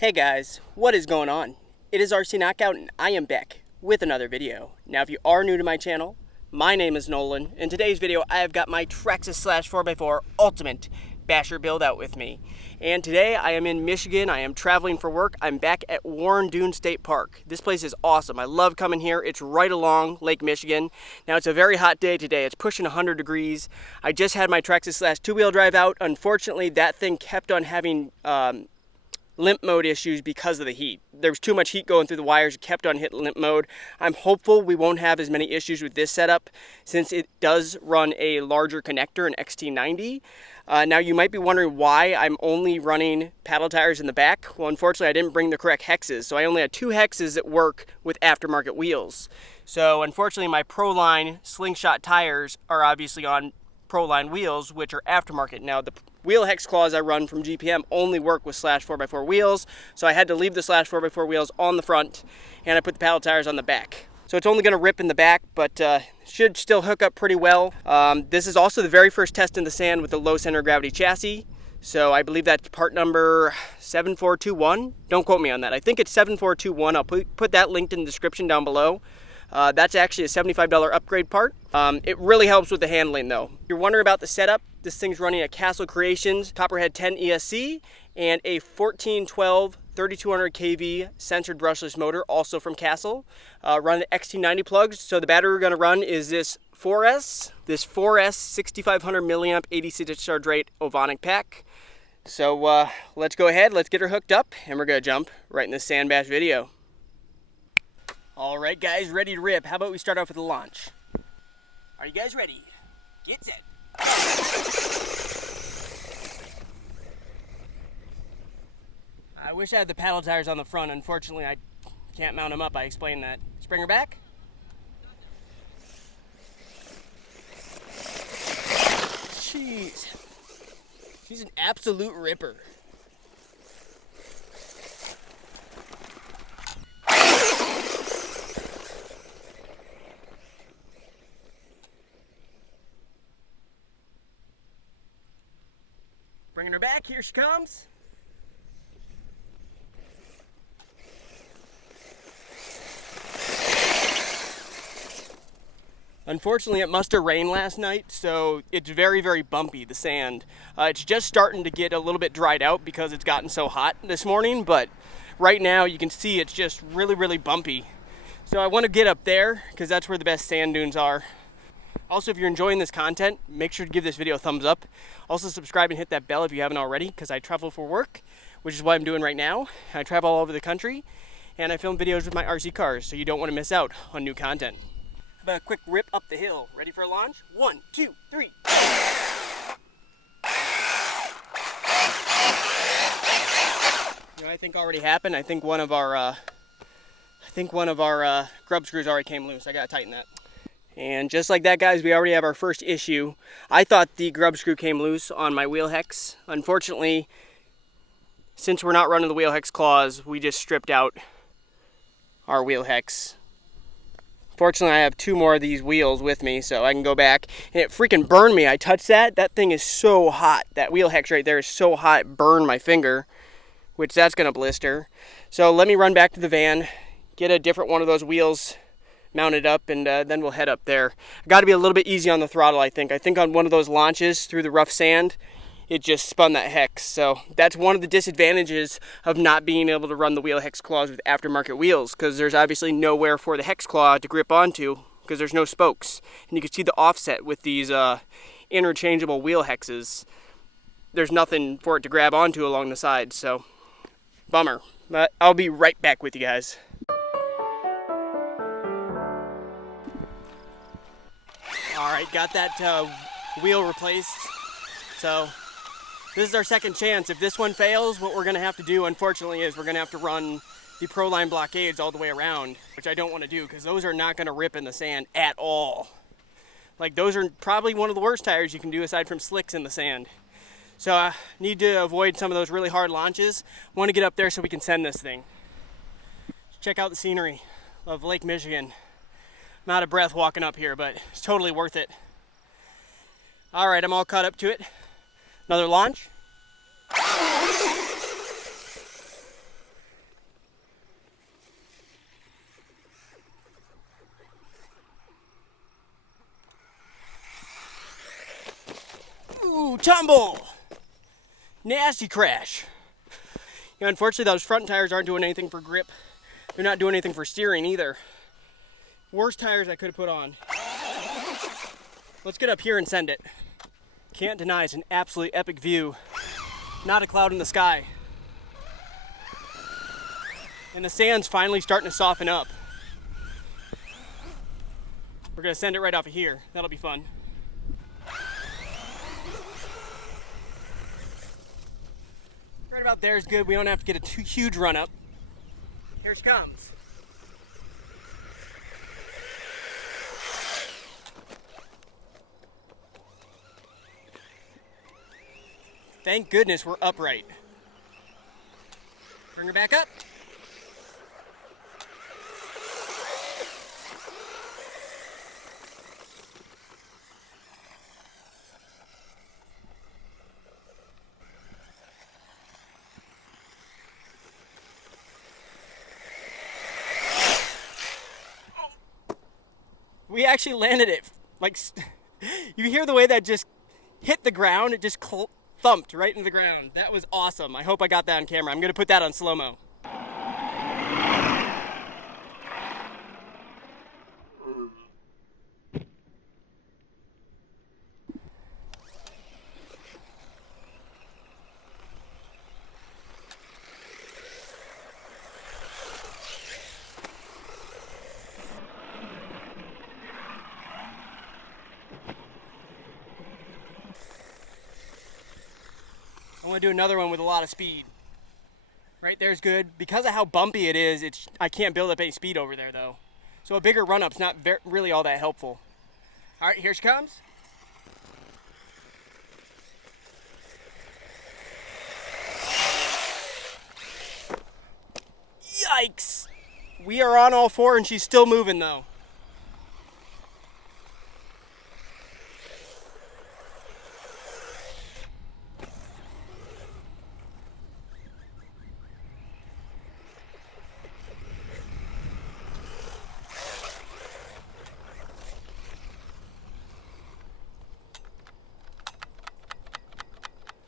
Hey guys, what is going on? It is RC Knockout and I am back with another video. Now if you are new to my channel, my name is Nolan. In today's video I have got my Traxxas Slash 4x4 Ultimate Basher build out with me. And today I am in Michigan, I am traveling for work, I'm back at Warren Dunes State Park. This place is awesome, I love coming here, it's right along Lake Michigan. Now it's a very hot day today, it's pushing 100 degrees. I just had my Traxxas Slash two-wheel drive out. Unfortunately that thing kept on having limp mode issues because of the heat. There was too much heat going through the wires, it kept on hitting limp mode. I'm hopeful we won't have as many issues with this setup since it does run a larger connector, an XT90. Now you might be wondering why I'm only running paddle tires in the back. Well, unfortunately I didn't bring the correct hexes, so I only had 2 hexes that work with aftermarket wheels. So unfortunately my Proline slingshot tires are obviously on Proline wheels, which are aftermarket. Now the wheel hex claws I run from GPM only work with Slash 4x4 wheels, so I had to leave the Slash 4x4 wheels on the front and I put the paddle tires on the back. So it's only going to rip in the back, but should still hook up pretty well. This is also the very first test in the sand with the low center of gravity chassis. So I believe that's part number 7421. Don't quote me on that. I think it's 7421. I'll put that linked in the description down below. That's actually a $75 upgrade part. It really helps with the handling though. If you're wondering about the setup, this thing's running a Castle Creations Copperhead 10 ESC and a 1412 3200 kV censored brushless motor, also from Castle. Run the XT90 plugs. So the battery we're going to run is this 4S 6500 milliamp 80 discharge rate Ovonic pack. So let's go ahead, let's get her hooked up, and we're going to jump right in this sand bash video. All right, guys, ready to rip. How about we start off with the launch? Are you guys ready? Get set. I wish I had the paddle tires on the front. Unfortunately, I can't mount them up. I explained that. Spring her back. Jeez. She's an absolute ripper. Bringing her back, here she comes. Unfortunately, it must have rained last night, so it's very, very bumpy, the sand. It's just starting to get a little bit dried out because it's gotten so hot this morning, but right now you can see it's just really, really bumpy. So I want to get up there because that's where the best sand dunes are. Also, if you're enjoying this content, make sure to give this video a thumbs up. Also, subscribe and hit that bell if you haven't already, because I travel for work, which is what I'm doing right now. I travel all over the country, and I film videos with my RC cars, so you don't want to miss out on new content. How about a quick rip up the hill? Ready for a launch? 1, 2, 3. You know, I think already happened. I think one of our grub screws already came loose. I gotta tighten that. And just like that, guys, we already have our first issue. I thought the grub screw came loose on my wheel hex. Unfortunately, since we're not running the wheel hex claws, we just stripped out our wheel hex. Fortunately, I have 2 more of these wheels with me, so I can go back. And it freaking burned me. I touched that. That thing is so hot. That wheel hex right there is so hot, it burned my finger, which that's going to blister. So let me run back to the van, get a different one of those wheels mounted up, and then we'll head up there. I got to be a little bit easy on the throttle, I think. I think on one of those launches through the rough sand, it just spun that hex. So that's one of the disadvantages of not being able to run the wheel hex claws with aftermarket wheels, because there's obviously nowhere for the hex claw to grip onto because there's no spokes. And you can see the offset with these interchangeable wheel hexes. There's nothing for it to grab onto along the sides, so bummer. But I'll be right back with you guys. Alright, got that wheel replaced. So this is our second chance. If this one fails, what we're going to have to do, unfortunately, is we're going to have to run the Proline blockades all the way around, which I don't want to do because those are not going to rip in the sand at all. Like, those are probably one of the worst tires you can do aside from slicks in the sand. So I need to avoid some of those really hard launches. I want to get up there so we can send this thing. Check out the scenery of Lake Michigan. I'm out of breath walking up here, but it's totally worth it. All right, I'm all caught up to it. Another launch. tumble! Nasty crash. You know, unfortunately, those front tires aren't doing anything for grip. They're not doing anything for steering either. Worst tires I could have put on. Let's get up here and send it. Can't deny it's an absolutely epic view. Not a cloud in the sky. And the sand's finally starting to soften up. We're gonna send it right off of here. That'll be fun. Right about there is good. We don't have to get a too huge run up. Here she comes. Thank goodness we're upright. Bring her back up. We actually landed it, like, you hear the way that just hit the ground, it just thumped right into the ground. That was awesome. I hope I got that on camera. I'm gonna put that on slow-mo. I want to do another one with a lot of speed. Right there's good. Because of how bumpy it is, I can't build up any speed over there though. So a bigger run-up's not really all that helpful. All right, here she comes. Yikes! We are on all four and she's still moving though.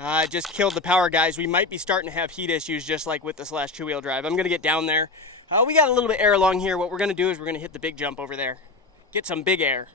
I just killed the power, guys. We might be starting to have heat issues just like with the Slash 2-wheel drive. I'm gonna get down there. We got a little bit of air along here. What we're gonna do is we're gonna hit the big jump over there. Get some big air.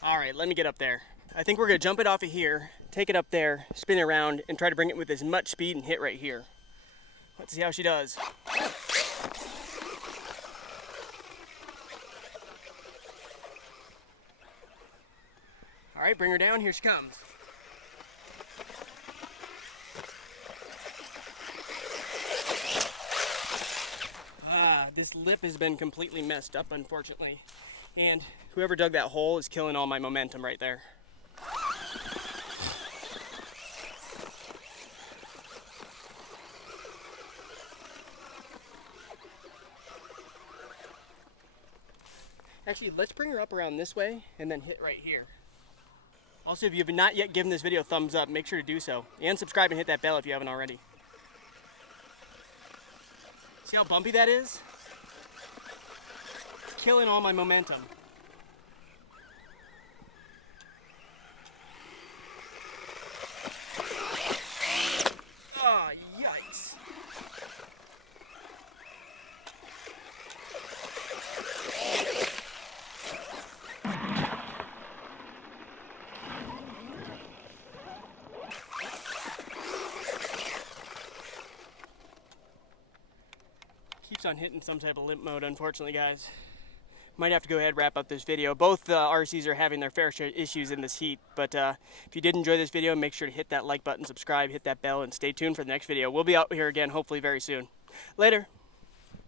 All right, let me get up there. I think we're gonna jump it off of here, take it up there, spin it around, and try to bring it with as much speed and hit right here. Let's see how she does. All right, bring her down, here she comes. This lip has been completely messed up, unfortunately. And whoever dug that hole is killing all my momentum right there. Actually, let's bring her up around this way and then hit right here. Also, if you have not yet given this video a thumbs up, make sure to do so. And subscribe and hit that bell if you haven't already. See how bumpy that is? It's killing all my momentum. Oh, yikes. keeps on hitting some type of limp mode, unfortunately, guys. Might have to go ahead and wrap up this video. Both RCs are having their fair share of issues in this heat, but if you did enjoy this video, make sure to hit that like button, subscribe, hit that bell, and stay tuned for the next video. We'll be out here again hopefully very soon. Later.